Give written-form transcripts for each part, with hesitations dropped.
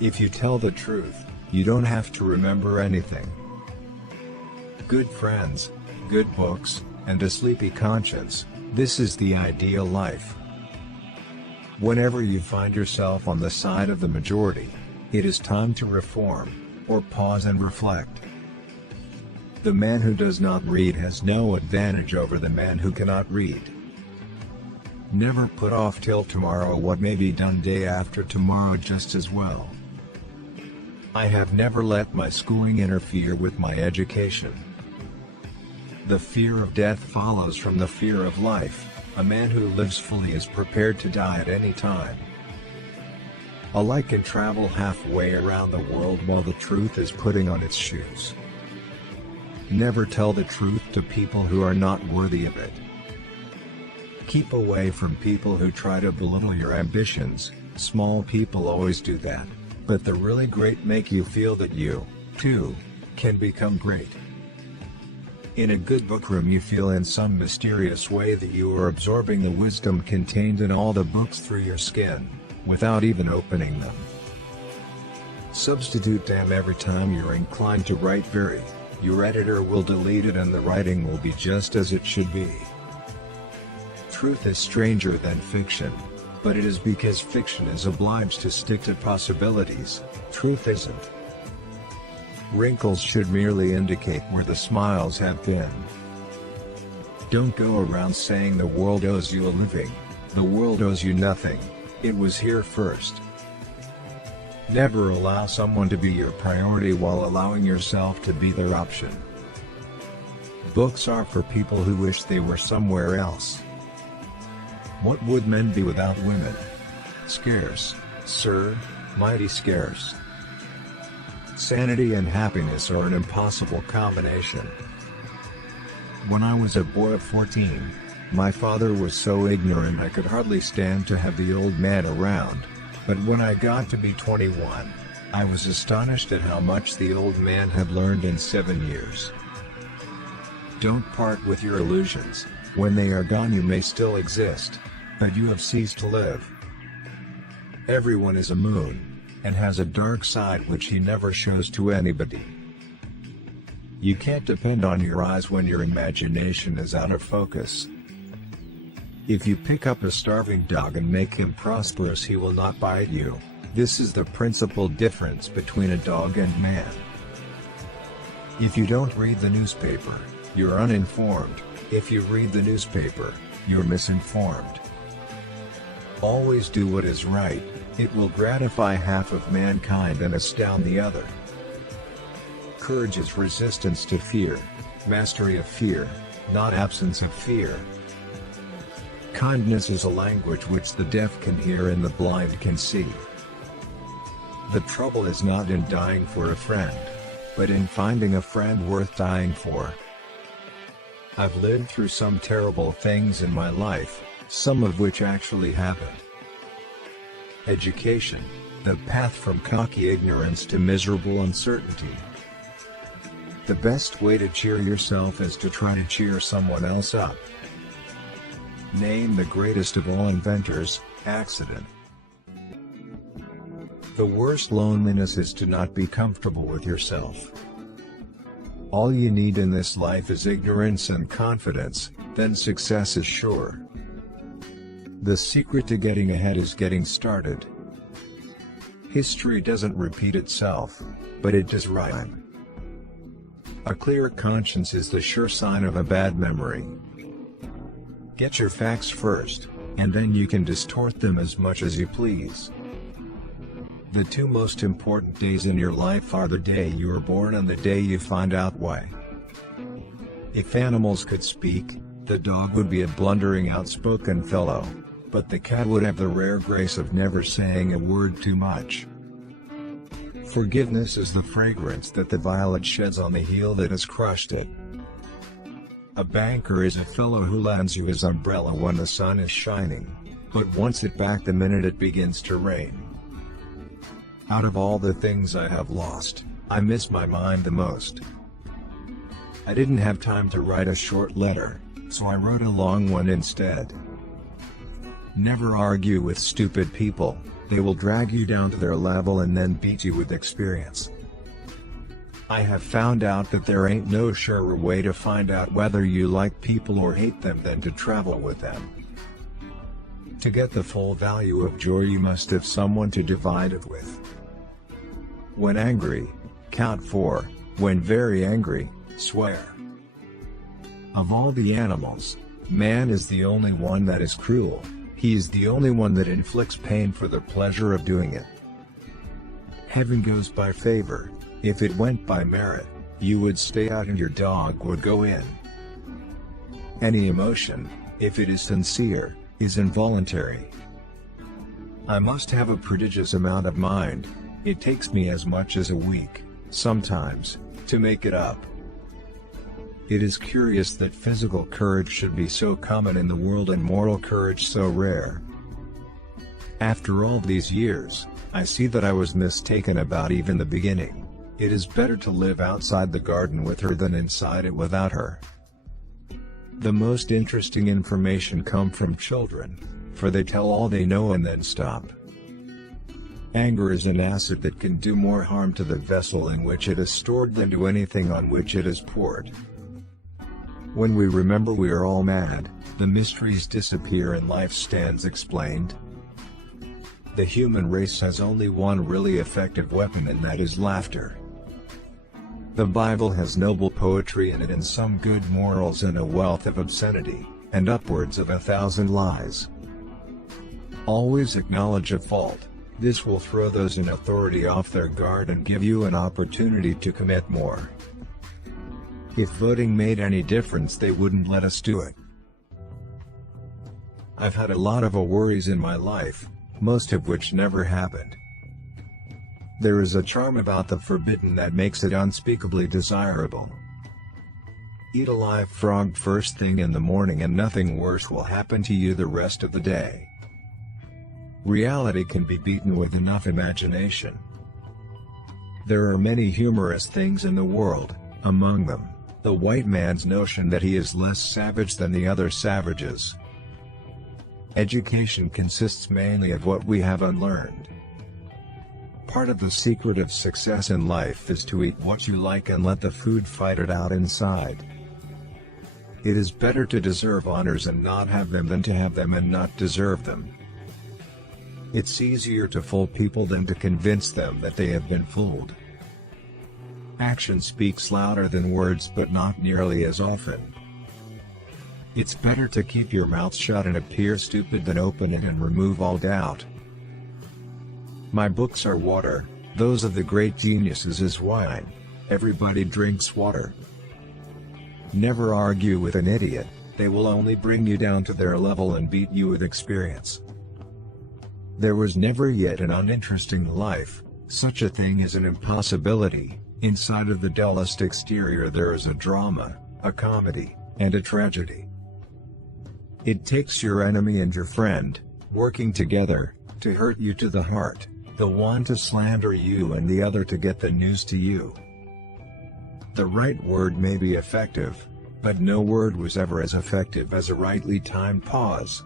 If you tell the truth, you don't have to remember anything. Good friends, good books, and a sleepy conscience, this is the ideal life. Whenever you find yourself on the side of the majority, it is time to reform, or pause and reflect. The man who does not read has no advantage over the man who cannot read. Never put off till tomorrow what may be done day after tomorrow just as well. I have never let my schooling interfere with my education. The fear of death follows from the fear of life. A man who lives fully is prepared to die at any time. A light can travel halfway around the world while the truth is putting on its shoes. Never tell the truth to people who are not worthy of it. Keep away from people who try to belittle your ambitions. Small people always do that, but the really great make you feel that you, too, can become great. In a good book room you feel in some mysterious way that you are absorbing the wisdom contained in all the books through your skin, without even opening them. Substitute damn every time you're inclined to write very. Your editor will delete it and the writing will be just as it should be. Truth is stranger than fiction, but it is because fiction is obliged to stick to possibilities, truth isn't. Wrinkles should merely indicate where the smiles have been. Don't go around saying the world owes you a living. The world owes you nothing. It was here first. Never allow someone to be your priority while allowing yourself to be their option. Books are for people who wish they were somewhere else. What would men be without women? Scarce, sir, mighty scarce. Sanity and happiness are an impossible combination. When I was a boy of 14, my father was so ignorant I could hardly stand to have the old man around, but when I got to be 21, I was astonished at how much the old man had learned in 7 years. Don't part with your illusions. When they are gone you may still exist, but you have ceased to live. Everyone is a moon, and has a dark side which he never shows to anybody. You can't depend on your eyes when your imagination is out of focus. If you pick up a starving dog and make him prosperous he will not bite you. This is the principal difference between a dog and man. If you don't read the newspaper, you're uninformed. If you read the newspaper, you're misinformed. Always do what is right. It will gratify half of mankind and astound the other. Courage is resistance to fear, mastery of fear, not absence of fear. Kindness is a language which the deaf can hear and the blind can see. The trouble is not in dying for a friend, but in finding a friend worth dying for. I've lived through some terrible things in my life, some of which actually happened. Education, the path from cocky ignorance to miserable uncertainty. The best way to cheer yourself is to try to cheer someone else up. Name the greatest of all inventors, accident. The worst loneliness is to not be comfortable with yourself. All you need in this life is ignorance and confidence, then success is sure. The secret to getting ahead is getting started. History doesn't repeat itself, but it does rhyme. A clear conscience is the sure sign of a bad memory. Get your facts first, and then you can distort them as much as you please. The two most important days in your life are the day you are born and the day you find out why. If animals could speak, the dog would be a blundering, outspoken fellow, but the cat would have the rare grace of never saying a word too much. Forgiveness is the fragrance that the violet sheds on the heel that has crushed it. A banker is a fellow who lends you his umbrella when the sun is shining, but wants it back the minute it begins to rain. Out of all the things I have lost, I miss my mind the most. I didn't have time to write a short letter, so I wrote a long one instead. Never argue with stupid people, they will drag you down to their level and then beat you with experience. I have found out that there ain't no surer way to find out whether you like people or hate them than to travel with them. To get the full value of joy you must have someone to divide it with. When angry, count 4, when very angry, swear. Of all the animals, man is the only one that is cruel, he is the only one that inflicts pain for the pleasure of doing it. Heaven goes by favor, if it went by merit, you would stay out and your dog would go in. Any emotion, if it is sincere, is involuntary. I must have a prodigious amount of mind, it takes me as much as a week, sometimes, to make it up. It is curious that physical courage should be so common in the world and moral courage so rare. After all these years, I see that I was mistaken about even the beginning. It is better to live outside the garden with her than inside it without her. The most interesting information comes from children, for they tell all they know and then stop. Anger is an acid that can do more harm to the vessel in which it is stored than to anything on which it is poured. When we remember we are all mad, the mysteries disappear and life stands explained. The human race has only one really effective weapon, and that is laughter. The Bible has noble poetry in it and some good morals and a wealth of obscenity, and upwards of 1,000 lies. Always acknowledge a fault, this will throw those in authority off their guard and give you an opportunity to commit more. If voting made any difference, they wouldn't let us do it. I've had a lot of worries in my life, most of which never happened. There is a charm about the forbidden that makes it unspeakably desirable. Eat a live frog first thing in the morning and nothing worse will happen to you the rest of the day. Reality can be beaten with enough imagination. There are many humorous things in the world, among them, the white man's notion that he is less savage than the other savages. Education consists mainly of what we have unlearned. Part of the secret of success in life is to eat what you like and let the food fight it out inside. It is better to deserve honors and not have them than to have them and not deserve them. It's easier to fool people than to convince them that they have been fooled. Action speaks louder than words, but not nearly as often. It's better to keep your mouth shut and appear stupid than open it and remove all doubt. My books are water, those of the great geniuses is wine. Everybody drinks water. Never argue with an idiot, they will only bring you down to their level and beat you with experience. There was never yet an uninteresting life, such a thing is an impossibility. Inside of the dullest exterior there is a drama, a comedy, and a tragedy. It takes your enemy and your friend, working together, to hurt you to the heart, the one to slander you and the other to get the news to you. The right word may be effective, but no word was ever as effective as a rightly timed pause.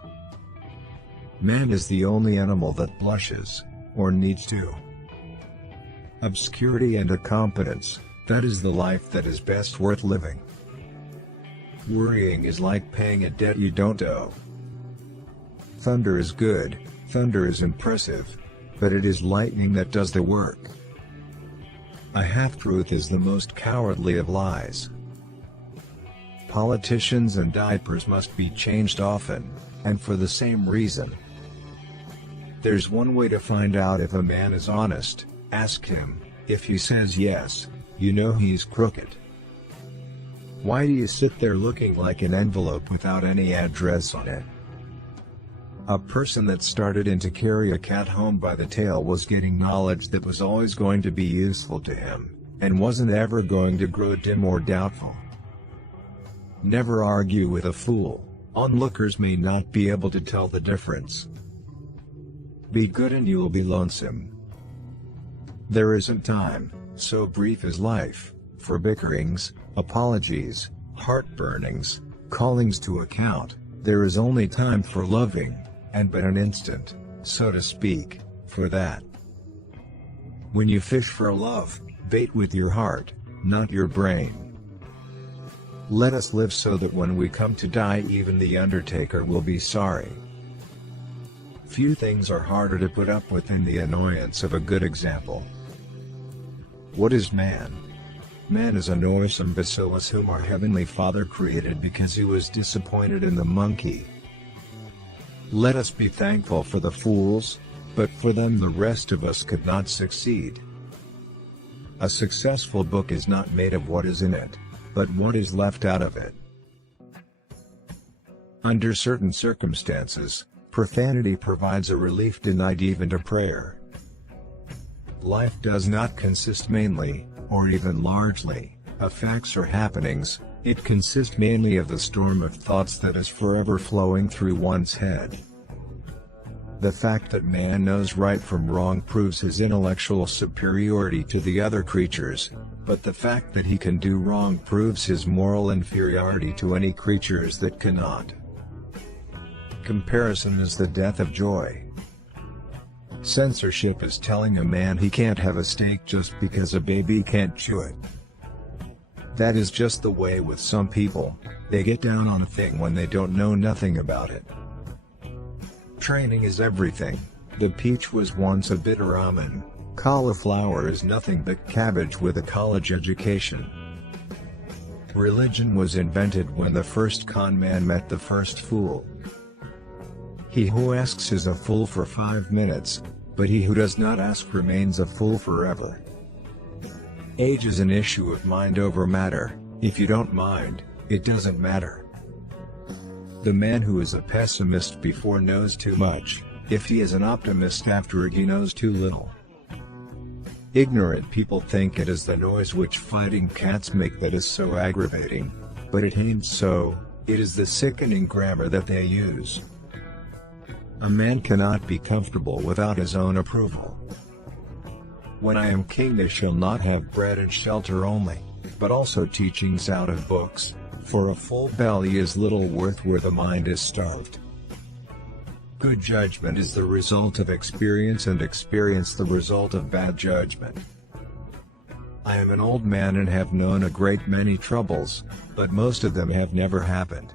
Man is the only animal that blushes, or needs to. Obscurity and incompetence, that is the life that is best worth living. Worrying is like paying a debt you don't owe. Thunder is good, thunder is impressive, but it is lightning that does the work. A half-truth is the most cowardly of lies. Politicians and diapers must be changed often, and for the same reason. There's one way to find out if a man is honest. Ask him. If he says yes, you know he's crooked. Why do you sit there looking like an envelope without any address on it? A person that started in to carry a cat home by the tail was getting knowledge that was always going to be useful to him, and wasn't ever going to grow dim or doubtful. Never argue with a fool, onlookers may not be able to tell the difference. Be good and you will be lonesome. There isn't time, so brief is life, for bickerings, apologies, heartburnings, callings to account. There is only time for loving, and but an instant, so to speak, for that. When you fish for love, bait with your heart, not your brain. Let us live so that when we come to die even the undertaker will be sorry. Few things are harder to put up with than the annoyance of a good example. What is man? Man is a noisome bacillus whom our Heavenly Father created because he was disappointed in the monkey. Let us be thankful for the fools, but for them the rest of us could not succeed. A successful book is not made of what is in it, but what is left out of it. Under certain circumstances, profanity provides a relief denied even to prayer. Life does not consist mainly, or even largely, of facts or happenings, it consists mainly of the storm of thoughts that is forever flowing through one's head. The fact that man knows right from wrong proves his intellectual superiority to the other creatures, but the fact that he can do wrong proves his moral inferiority to any creatures that cannot. Comparison is the death of joy. Censorship is telling a man he can't have a steak just because a baby can't chew it. That is just the way with some people, they get down on a thing when they don't know nothing about it. Training is everything. The peach was once a bitter almond, cauliflower is nothing but cabbage with a college education. Religion was invented when the first con man met the first fool. He who asks is a fool for 5 minutes, but he who does not ask remains a fool forever. Age is an issue of mind over matter. If you don't mind, it doesn't matter. The man who is a pessimist before knows too much, if he is an optimist after he knows too little. Ignorant people think it is the noise which fighting cats make that is so aggravating, but it ain't so, it is the sickening grammar that they use. A man cannot be comfortable without his own approval. When I am king I shall not have bread and shelter only, but also teachings out of books, for a full belly is little worth where the mind is starved. Good judgment is the result of experience and experience the result of bad judgment. I am an old man and have known a great many troubles, but most of them have never happened.